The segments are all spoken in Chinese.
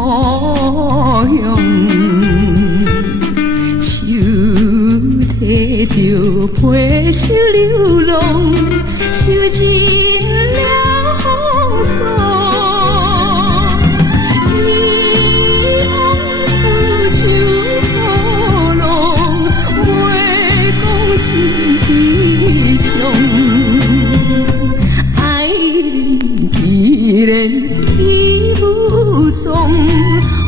故乡，手提着皮箱流浪，受尽了风霜。伊往事像波浪，袂讲心悲伤。爱人既然已无踪，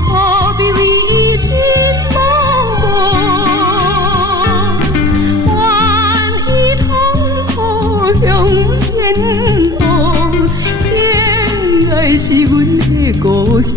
何必为情茫茫？愿以痛苦向前往，天涯是阮的故乡。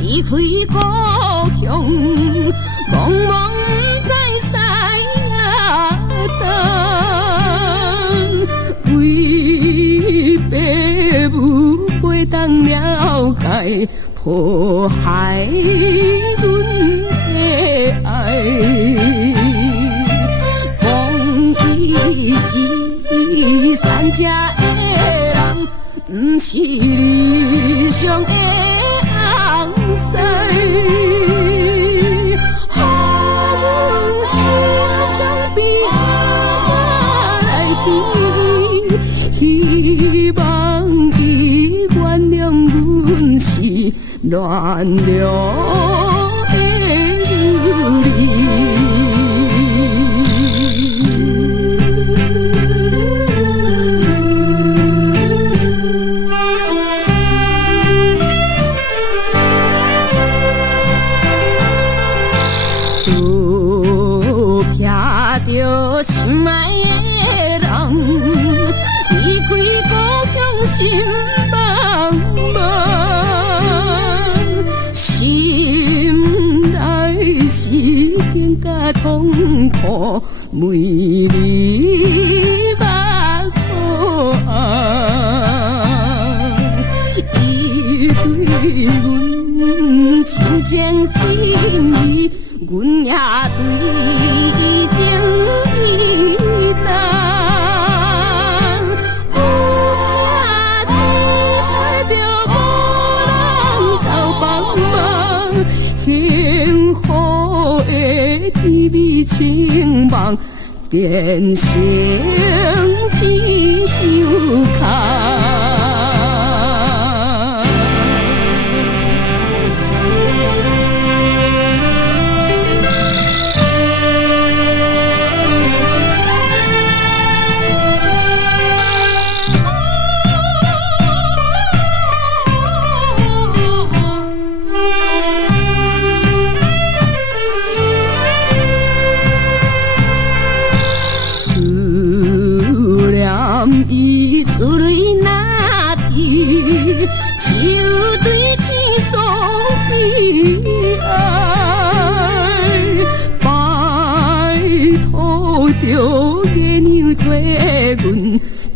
离开故乡，茫茫在西东，为父母陪同了解，破坏阮的爱。讲伊是善者的人，不是理想的。希望伊原谅阮是乱了的你。都撇着心爱的人，离开故乡心茫茫，心内是惊甲痛苦，每日目可红。伊对阮真情真意，阮也对伊情意重。有命一代就无人斗帮忙，幸福的甜蜜情梦变成亲像空。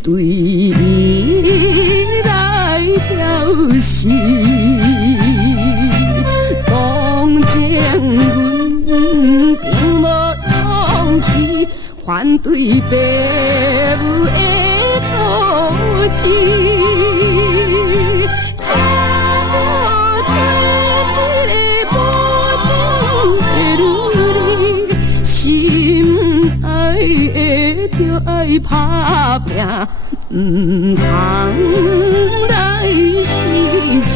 对你来表示。当前阮并无勇气反对爸母的阻止，才无这一个无情的女儿，心爱的就爱打拼，唔通来失去。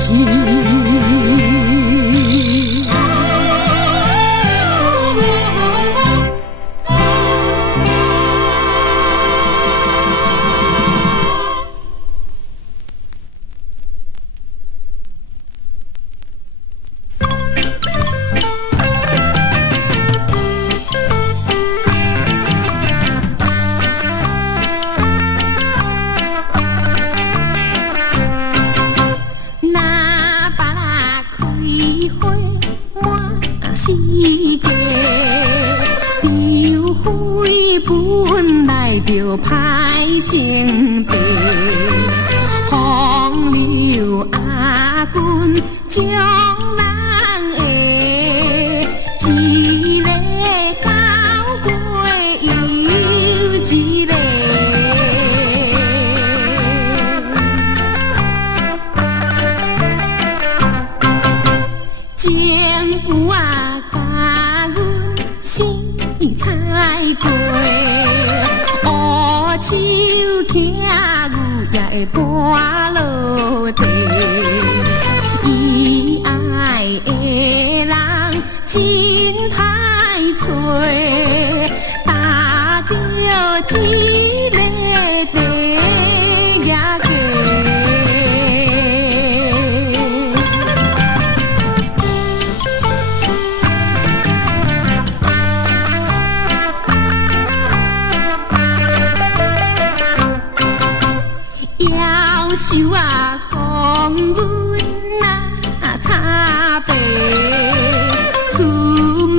就歹成地，风流阿君将人下，一个高过又一个。前夫啊，甲阮生菜过。手牵牛也会搬落地，伊爱的人真歹找，打着一个地野鸡。手啊，讲阮那差白，出门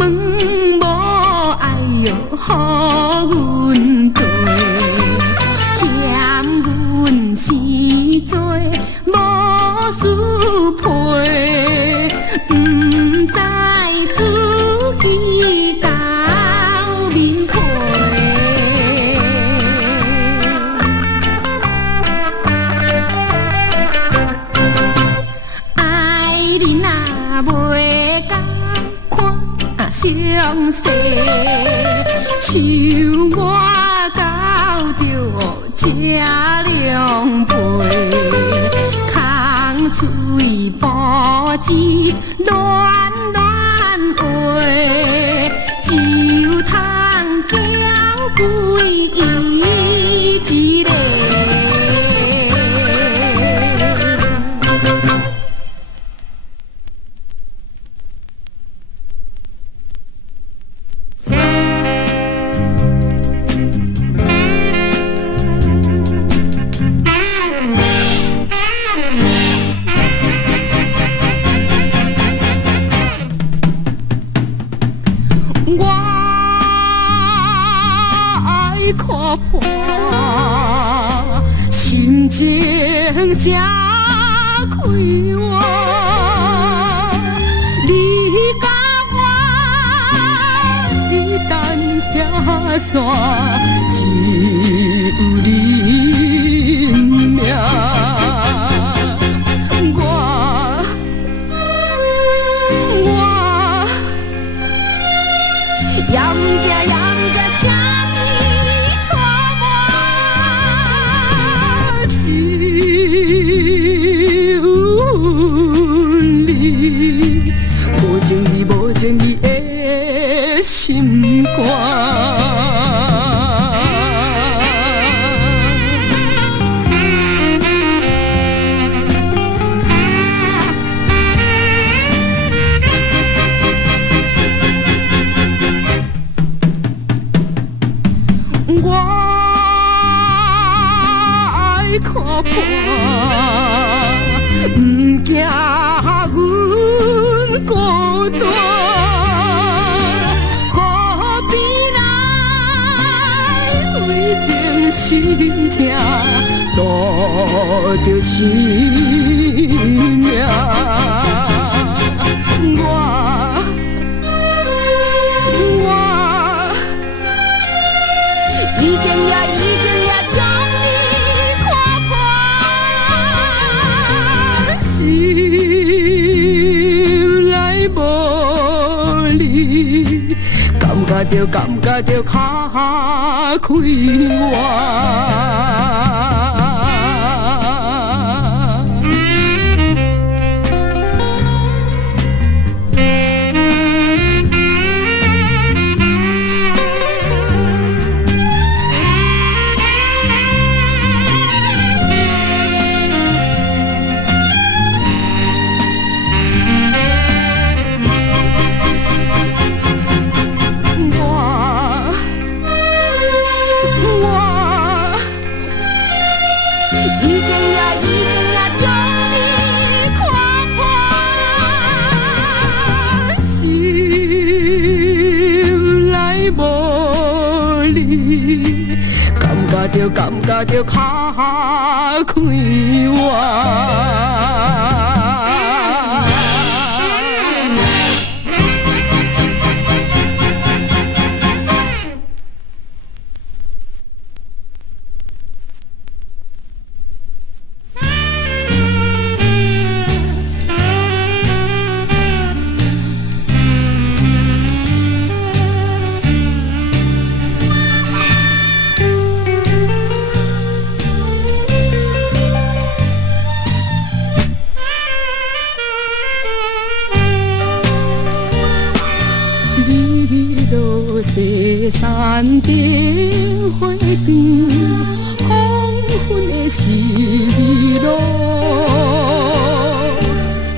无爱哟予阮跟，嫌阮生做无事配，不知出去斗面皮。袂甲看详细，像我到着车辆背，空嘴报纸乱乱话，就通搅鬼伊一个。看破心情才开活，你甲我一旦撇线，只有恁命。我严格啥？无情义的心肝。着生命。我已经将你看破，心内无你，感觉着脚开我。感觉着脚开我。西山顶花场，黄昏的十字路，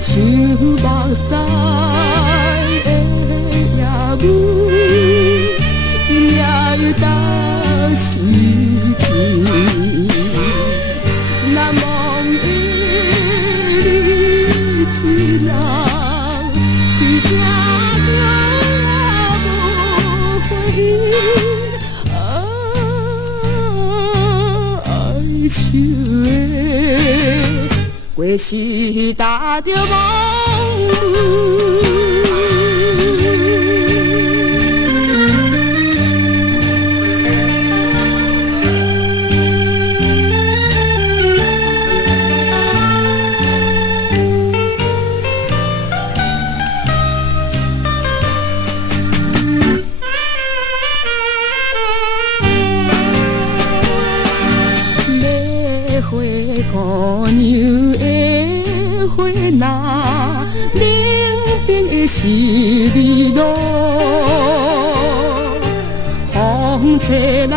像目屎的夜雾，今夜又到失去。难忘的你一人，悲声中。爱情的过时踏着梦。姑娘的花篮，冷冰的十字路，风吹来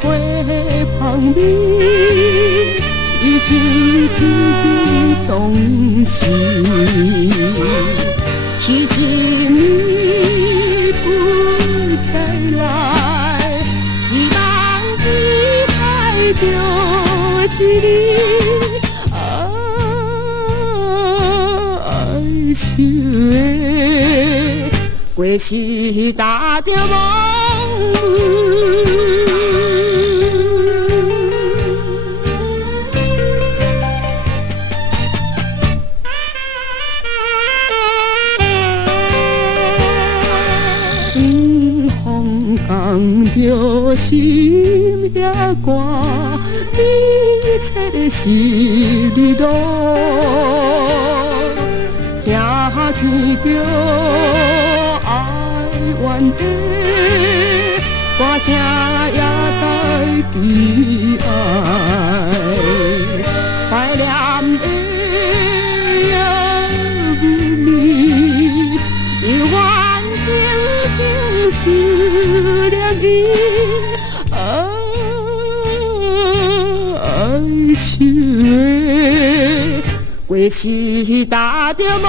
花香味，已是天地同时，希冀你不再来，希望期待着。一日爱情的过时踏着梦。春风降着心遐寒。你切的是日路，行见着爱怨的歌声，也带悲哀，怀念的夜雾里，犹原静静思念你。爱情的过时踏着梦。